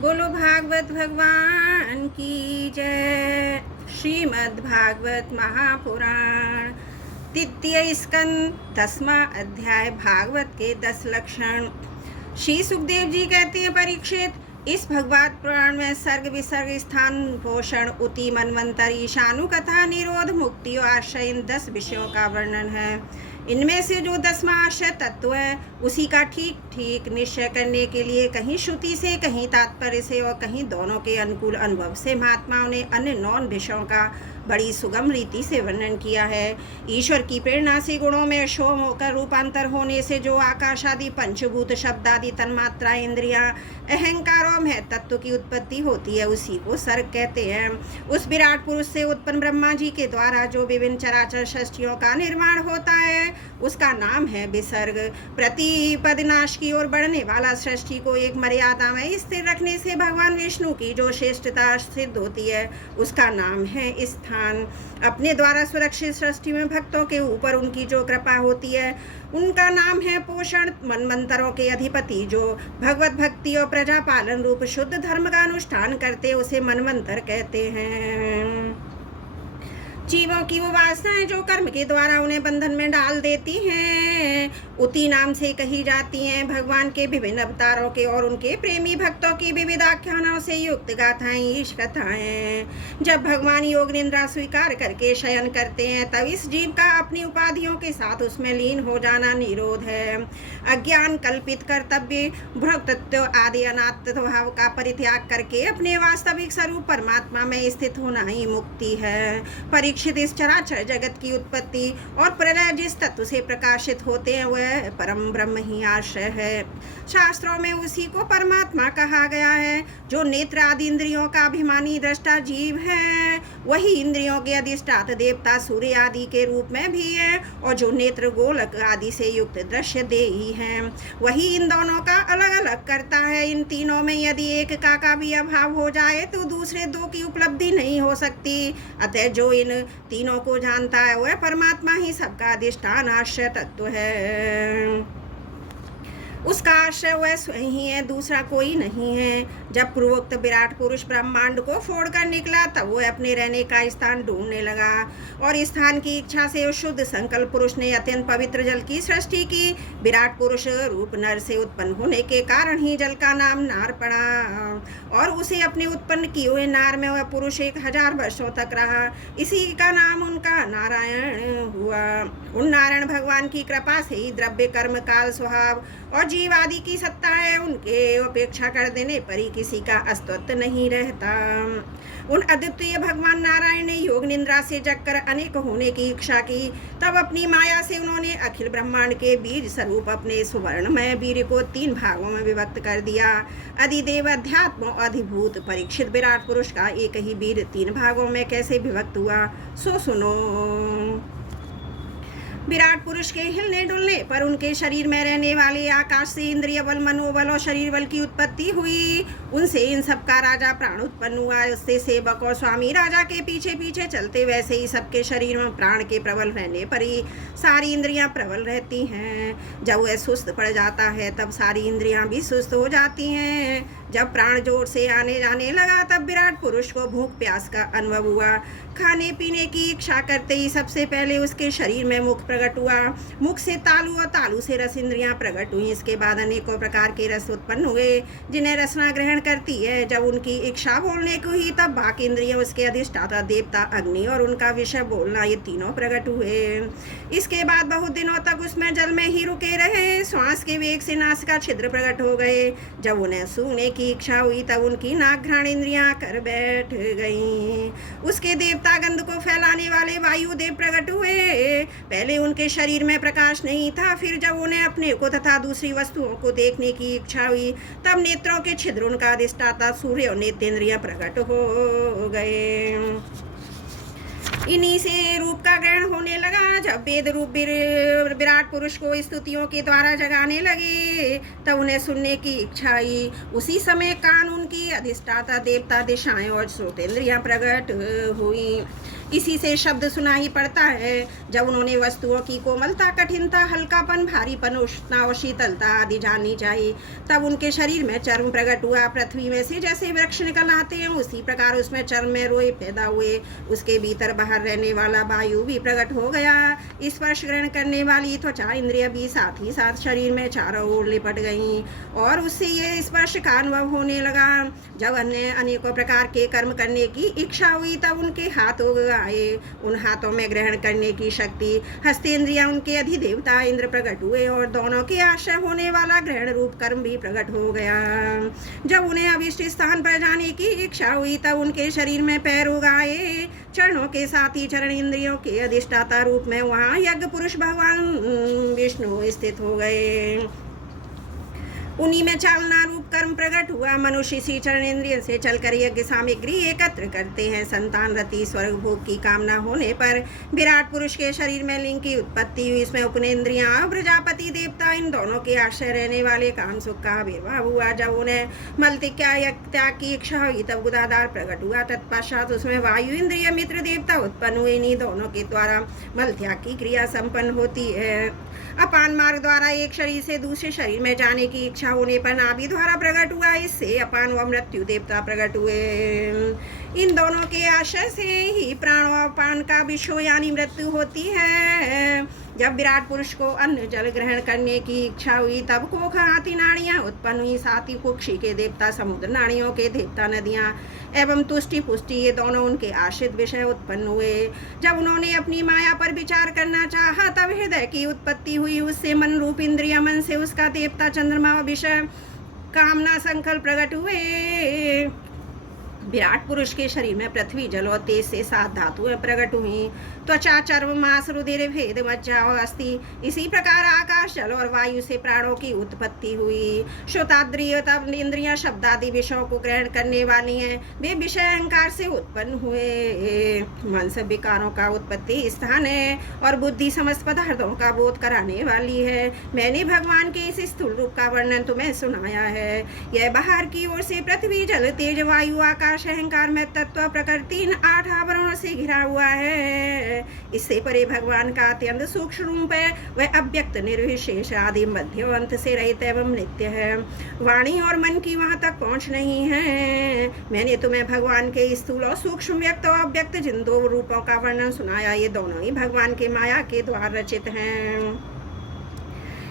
बोलो भागवत भगवान की जय। श्रीमद् भागवत महापुराण द्वितीय स्कंद 10वां अध्याय भागवत के 10 लक्षण। श्री सुखदेव जी कहते हैं, परीक्षित, इस भगवत पुराण में सर्ग विसर्ग स्थान पोषण उति मनवंतरी शानु कथा निरोध मुक्ति और आश्रय इन 10 विषयों का वर्णन है। इनमें से जो 10वां आश्रय तत्व है उसी का ठीक ठीक निश्चय करने के लिए कहीं श्रुति से, कहीं तात्पर्य से और कहीं दोनों के अनुकूल अनुभव से महात्माओं ने अन्य 9 विषयों का बड़ी सुगम रीति से वर्णन किया है। ईश्वर की प्रेरणा से गुणों में शोम होकर रूपांतर होने से जो आकाश आदि पंचभूत शब्द आदि तन्मात्रा इंद्रियां अहंकार और महत तत्व की उत्पत्ति होती है, उसी को सर्ग कहते हैं। उस विराट पुरुष से उत्पन्न ब्रह्मा जी के द्वारा जो विभिन्न चराचर सृष्टियों का निर्माण होता है उसका नाम है विसर्ग। प्रतिपद नाश की ओर बढ़ने वाला सृष्टि को एक मर्यादा में स्थिर रखने से भगवान विष्णु की जो श्रेष्ठता सिद्ध होती है उसका नाम है स्थान। अपने द्वारा सुरक्षित सृष्टि में भक्तों के ऊपर उनकी जो कृपा होती है उनका नाम है पोषण। मनमंत्रों के अधिपति जो भगवत भक्ति और प्रजा पालन रूप शुद्ध धर्म का अनुष्ठान करते उसे मनमंत्र कहते हैं। जीवों की वो वासनाएं जो कर्म के द्वारा उन्हें बंधन में डाल देती हैं उति नाम से कही जाती हैं। भगवान के विभिन्न अवतारों के और उनके प्रेमी भक्तों की विविध आख्यानों से युक्त गाथाएं ईश कथाएं। जब भगवान योग निद्रा स्वीकार करके शयन करते हैं तब इस जीव का अपनी उपाधियों के साथ उसमें लीन हो जाना निरोध है। अज्ञान कल्पित कर्तव्य भ्रतत्व आदि अनात्म भाव का परित्याग करके अपने वास्तविक स्वरूप परमात्मा में स्थित होना ही मुक्ति है। परीक्षित, इस चराचर जगत की उत्पत्ति और प्रलय जिस तत्व से प्रकाशित होते हैं वह परम ब्रह्म ही आश्रय है। शास्त्रों में उसी को परमात्मा कहा गया है। जो नेत्र आदि इंद्रियों का अभिमानी दृष्टा जीव है वही इंद्रियों के अधिष्ठाता देवता सूर्य आदि के रूप में भी है, और जो नेत्र गोलक आदि से युक्त दृश्य देही है वही इन दोनों का अलग अलग करता है। इन तीनों में यदि एक का भी अभाव हो जाए तो दूसरे 2 की उपलब्धि नहीं हो सकती। अतः जो इन तीनों को जानता है वह परमात्मा ही सबका अधिष्ठान आश्रय तत्व है। उसका आश्रय वह स्वयं ही है, दूसरा कोई नहीं है। जब पूर्वोक्त विराट पुरुष ब्रह्मांड को फोड़कर निकला तब वह अपने रहने का स्थान ढूंढने लगा, और स्थान की इच्छा से उस शुद्ध संकल्प पुरुष ने अत्यंत पवित्र जल की सृष्टि की। विराट पुरुष रूप नर से उत्पन्न होने के कारण ही जल का नाम नार पड़ा, और उसे अपने उत्पन्न किए हुए नार में वह पुरुष 1000 वर्षों तक रहा। इसी का नाम उनका नारायण हुआ। उन नारायण भगवान की कृपा से ही द्रव्य कर्म काल स्वभाव और जीव आदि की सत्ता है। उनके अपेक्षा कर देने पर ही किसी का अस्तित्व नहीं रहता। उन अद्वितीय भगवान नारायण ने योग निद्रा से जगकर अनेक होने की इच्छा की। तब अपनी माया से उन्होंने अखिल ब्रह्मांड के बीज स्वरूप अपने सुवर्णमय वीर्य को 3 भागों में विभक्त कर दिया। अधिदेव अध्यात्म और अधिभूत। परीक्षित, विराट पुरुष का एक ही वीर 3 भागों में कैसे विभक्त हुआ सो सुनो। विराट पुरुष के हिलने डुलने पर उनके शरीर में रहने वाले आकाश से इंद्रिय बल, मनोबल और शरीर बल की उत्पत्ति हुई। उनसे इन सब का राजा प्राण उत्पन्न हुआ। उससे सेवक और स्वामी राजा के पीछे पीछे चलते, वैसे ही सबके शरीर में प्राण के प्रबल रहने पर ही सारी इंद्रियां प्रबल रहती हैं। जब वह सुस्त पड़ जाता है तब सारी इंद्रियां भी सुस्त हो जाती हैं। जब प्राण जोर से आने जाने लगा तब विराट पुरुष को भूख प्यास का अनुभव हुआ। खाने पीने की इच्छा करते ही सबसे पहले उसके शरीर में मुख प्रकट हुआ। मुख से तालु और तालु से रस इंद्रियां प्रकट हुई। इसके बाद अनेकों प्रकार के रस उत्पन्न हुए जिन्हें रसना ग्रहण करती है। जब उनकी इच्छा बोलने को हुई तब बाकी इंद्रियां, उसके अधिष्ठाता देवता अग्नि और उनका विषय बोलना, ये तीनों प्रकट हुए। इसके बाद बहुत दिनों तक उसमें जल में ही रुके रहे। श्वास के वेग से नासिका छिद्र प्रकट हो गए। जब उन्हें सूंघने की इच्छा हुई तब उनकी नाक घ्राण इंद्रियां कर बैठ गईं। उसके देवता गंध को फैलाने वाले वायुदेव प्रकट हुए। पहले उनके शरीर में प्रकाश नहीं था, फिर जब उन्हें अपने को तथा दूसरी वस्तुओं को देखने की इच्छा हुई तब नेत्रों के छिद्र उनका अधिष्ठाता सूर्य और नेत्रेंद्रियां प्रकट हो गए। इन्हीं से रूप का ग्रहण होने लगा। जब वेद रूप विराट पुरुष को स्तुतियों के द्वारा जगाने लगे तब उन्हें सुनने की इच्छा आई। उसी समय कान उनकी अधिष्ठाता देवता दिशाएं और श्रोतेंद्रियां प्रकट हुई। इसी से शब्द सुनाई पड़ता है। जब उन्होंने वस्तुओं की कोमलता, कठिनता, हल्कापन, भारीपन, उष्णता और शीतलता आदि जानी चाहिए, तब उनके शरीर में चर्म प्रकट हुआ। पृथ्वी में से जैसे वृक्ष निकल आते हैं, उसी प्रकार उसमें चर्म में रोए पैदा हुए। उसके भीतर बाहर रहने वाला वायु भी प्रकट हो गया। स्पर्श ग्रहण करने वाली त्वचा इंद्रिय भी साथ ही साथ शरीर में चारों ओर लिपट गईं और उससे ये स्पर्श का अनुभव होने लगा। जब अन्य अनेकों प्रकार के कर्म करने की इच्छा हुई, तब उनके हाथ उग आए। उन हाथों में ग्रहण करने की शक्ति, हस्तेंद्रियां, उनके अधिदेवता इंद्र प्रकट हुए और दोनों के आश्रय होने वाला ग्रहण रूप कर्म भी प्रकट हो गया। जब उन्हें अभिष्ट स्थान पर जाने की इच्छा हुई, तब उनके शरीर में पैर उगाए। चरणों के साथ ही चरण इंद्रियों के अधिष्ठाता रूप में वहाँ यज्ञ पुरुष भगवान विष्णु स्थित हो गए। उन्हीं में चालना रूप कर्म प्रकट हुआ। मनुष्य इसी चरण इंद्रिय से चलकर यज्ञ सामग्री एकत्र करते हैं। संतान रति स्वर्ग भोग की कामना होने पर विराट पुरुष के शरीर में लिंग की उत्पत्ति हुई। इसमें उपनेन्द्रियां, प्रजापति देवता, इन दोनों के आश्रय रहने वाले काम सुख का आविर्भाव हुआ। जब उन्हें मलत्याग की इच्छा हुई, तब गुदाधार प्रकट हुआ। तत्पश्चात उसमें वायु इंद्रिय, मित्र देवता उत्पन्न हुए। इन्हीं दोनों के द्वारा मलत्याग की क्रिया संपन्न होती है। अपान मार्ग द्वारा एक शरीर से दूसरे शरीर में जाने की इच्छा होने पर नाभि द्वारा प्रकट हुआ। इससे अपान व मृत्यु देवता प्रकट हुए। इन दोनों के आश्रय से ही प्राण व अपान का विषो यानी मृत्यु होती है। जब विराट पुरुष को अन्न जल ग्रहण करने की इच्छा हुई, तब कोख हाथी नाड़ियाँ उत्पन्न हुई। साथ ही कुक्षी के देवता समुद्र, नाड़ियों के देवता नदियाँ एवं तुष्टि पुष्टि, ये दोनों उनके आश्रित विषय उत्पन्न हुए। जब उन्होंने अपनी माया पर विचार करना चाहा, तब हृदय की उत्पत्ति हुई। उससे मन रूप इंद्रिय, मन से उसका देवता चंद्रमा व विषय कामना संकल्प प्रकट हुए। विराट पुरुष के शरीर में पृथ्वी, जल और तेज से 7 धातुएं प्रकट हुई। त्वचा, चर्म, मांस, रुधिर, भेद, मज्जा और अस्थि, इसी प्रकार आकाश, जल और वायु से प्राणों की उत्पत्ति हुई। श्रोताद्रिय तब इंद्रियां शब्द आदि विषयों को ग्रहण करने वाली हैं। वे विषय अहंकार से उत्पन्न हुए। मन सब विकारों का उत्पत्ति स्थान है और बुद्धि समस्त पदार्थों का बोध कराने वाली है। मैंने भगवान के इस स्थूल रूप का वर्णन तुम्हें सुनाया है। यह बाहर की ओर से पृथ्वी, जल, तेज, वायु, आकाश, अहंकार में तत्व प्रकृति इन 8 आवरणों से घिरा हुआ है। इससे परे भगवान का अत्यंत सूक्ष्म रूप है। वह अव्यक्त, निर्विशेष, आदि, मध्य, अंत से रहित एवं नित्य है। वाणी और मन की वहां तक पहुंच नहीं है। मैंने तुम्हें भगवान के स्थूल और सूक्ष्म, व्यक्त और अव्यक्त जिन 2 रूपों का वर्णन सुनाया, ये दोनों ही भगवान के माया के द्वारा रचित हैं।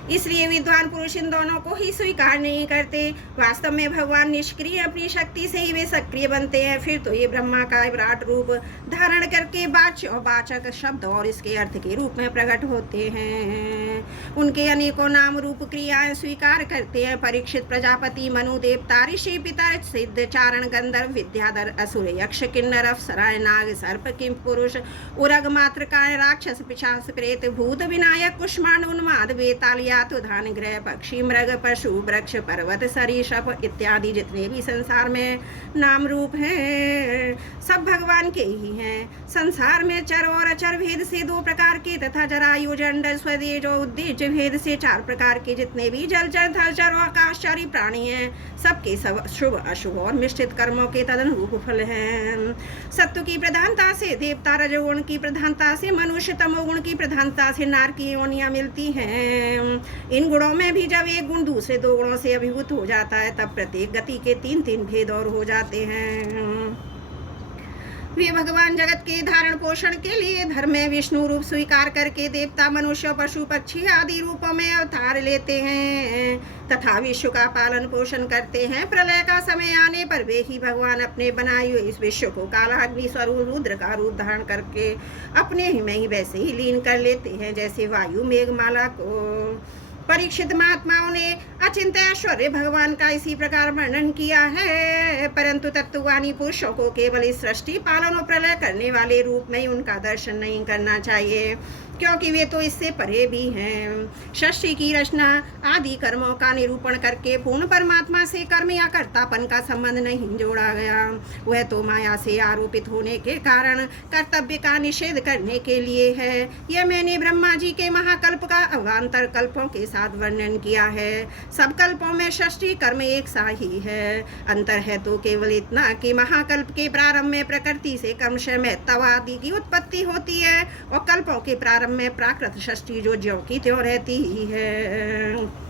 इसलिए विद्वान पुरुष इन दोनों को ही स्वीकार नहीं करते। वास्तव में भगवान निष्क्रिय, अपनी शक्ति से ही वे सक्रिय बनते हैं। फिर तो ये ब्रह्मा का विराट रूप धारण करके वाच्य और वाचक शब्द और इसके अर्थ के रूप में प्रकट होते हैं। उनके अनेकों नाम रूप क्रियाएं स्वीकार करते हैं। परीक्षित, प्रजापति, मनु, देवता, ऋषि, पितर, सिद्ध, चारण, गंधर्व, विद्याधर, असुर, यक्ष, किन्नर, अप्सराएं, नाग, सर्प, किम पुरुष, उरग, मातृकाएं, राक्षस, पिशाच, प्रेत, भूत, विनायक, कुष्मांड, उन्माद, बेताल, धान, ग्रह, पक्षी, मृग, पशु, वृक्ष, पर्वत, सरीसृप इत्यादि जितने भी संसार में नाम रूप हैं, सब भगवान के ही हैं। संसार में चर और अचर भेद से 2 प्रकार के तथा जरायु, जंडल, स्वदेज और उद्देश्य भेद से 4 प्रकार के जितने भी जलचर, थलचर और आकाशचारी प्राणी हैं, सबके सब शुभ, अशुभ और मिश्रित कर्मों के तदनुरूप फल हैं। सत्व की प्रधानता से देवता, रजोगुण की प्रधानता से मनुष्य, तमोगुण की प्रधानता से नार की योनियां मिलती हैं। इन गुणों में भी जब एक गुण दूसरे 2 गुणों से अभिभूत हो जाता है, तब प्रत्येक गति के 3-3 भेद और हो जाते हैं। वे भगवान जगत के धारण पोषण के लिए धर्म में विष्णु रूप स्वीकार करके देवता, मनुष्य, पशु, पक्षी आदि रूपों में अवतार लेते हैं तथा विश्व का पालन पोषण करते हैं। प्रलय का समय आने पर वे ही भगवान अपने बनाए हुए इस विश्व को कालाग्नि स्वरूप रुद्र का रूप धारण करके अपने ही में ही वैसे ही लीन कर लेते हैं, जैसे वायु मेघमाला को। परीक्षित महात्माओं ने अचिंत्य ऐश्वर्य भगवान का इसी प्रकार वर्णन किया है, परंतु तत्वज्ञानी पुरुषों को केवल इस सृष्टि, पालन और प्रलय करने वाले रूप में ही उनका दर्शन नहीं करना चाहिए, क्योंकि वे तो इससे परे भी हैं। सृष्टि की रचना आदि कर्मों का निरूपण करके पूर्ण परमात्मा से कर्म या कर्तापन का संबंध नहीं जोड़ा गया। वह तो माया से आरोपित होने के कारण कर्तव्य का निषेध करने के लिए है। यह मैंने ब्रह्मा जी के महाकल्प का अवान्तर कल्पों के साथ वर्णन किया है। सब कल्पों में षष्ठी कर्म एक सा ही है। अंतर है तो केवल इतना कि महाकल्प के प्रारंभ में प्रकृति से कर्मशय में तव आदि की उत्पत्ति होती है और कल्पों के प्रारंभ में प्राकृत षष्ठी जो ज्यों की त्यों रहती ही है।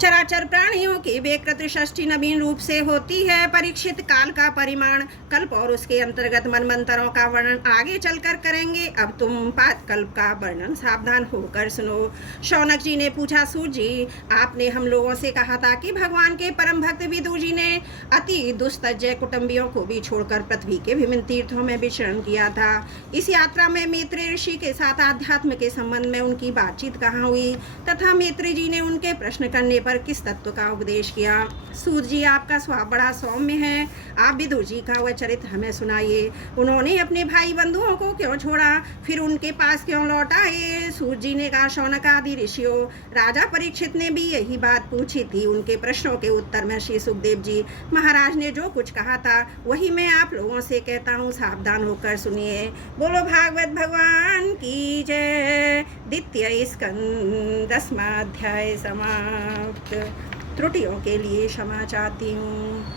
चराचर प्राणियों की विकृत षष्ठी नवीन रूप से होती है। परीक्षित, काल का परिमाण कल्प और उसके अंतर्गत मनमंत्रों का वर्णन आगे चलकर करेंगे। अब तुम पात कल्प का वर्णन सावधान होकर सुनो। शौनक जी ने पूछा, सूत जी, आपने हम लोगों से कहा था कि भगवान के परम भक्त विदुर जी ने अति दुस्तज्य कुटुंबियों को भी छोड़कर पृथ्वी के विभिन्न तीर्थों में विचरण किया था। इस यात्रा में मैत्री ऋषि के साथ आध्यात्म के संबंध में उनकी बातचीत कहाँ हुई तथा मैत्री जी ने उनके प्रश्न करने पर किस तत्व का उपदेश किया? सूत जी, आपका स्वभाव बड़ा सौम्य है, आप विदुर जी का वह चरित्र हमें सुनाइए। उन्होंने अपने भाई बंधुओं को क्यों छोड़ा, फिर उनके पास क्यों लौट आए? सूत जी ने कहा, शौनक आदि ऋषियों, राजा परीक्षित ने भी यही बात पूछी थी। उनके प्रश्नों के उत्तर में श्री सुखदेव जी महाराज ने जो कुछ कहा था वही मैं आप लोगों से कहता हूँ, सावधान होकर सुनिए। बोलो भागवत भगवान की जय। द्वितीय स्कंद 10वां अध्याय समाप्त। त्रुटियों के लिए क्षमा चाहती हूँ।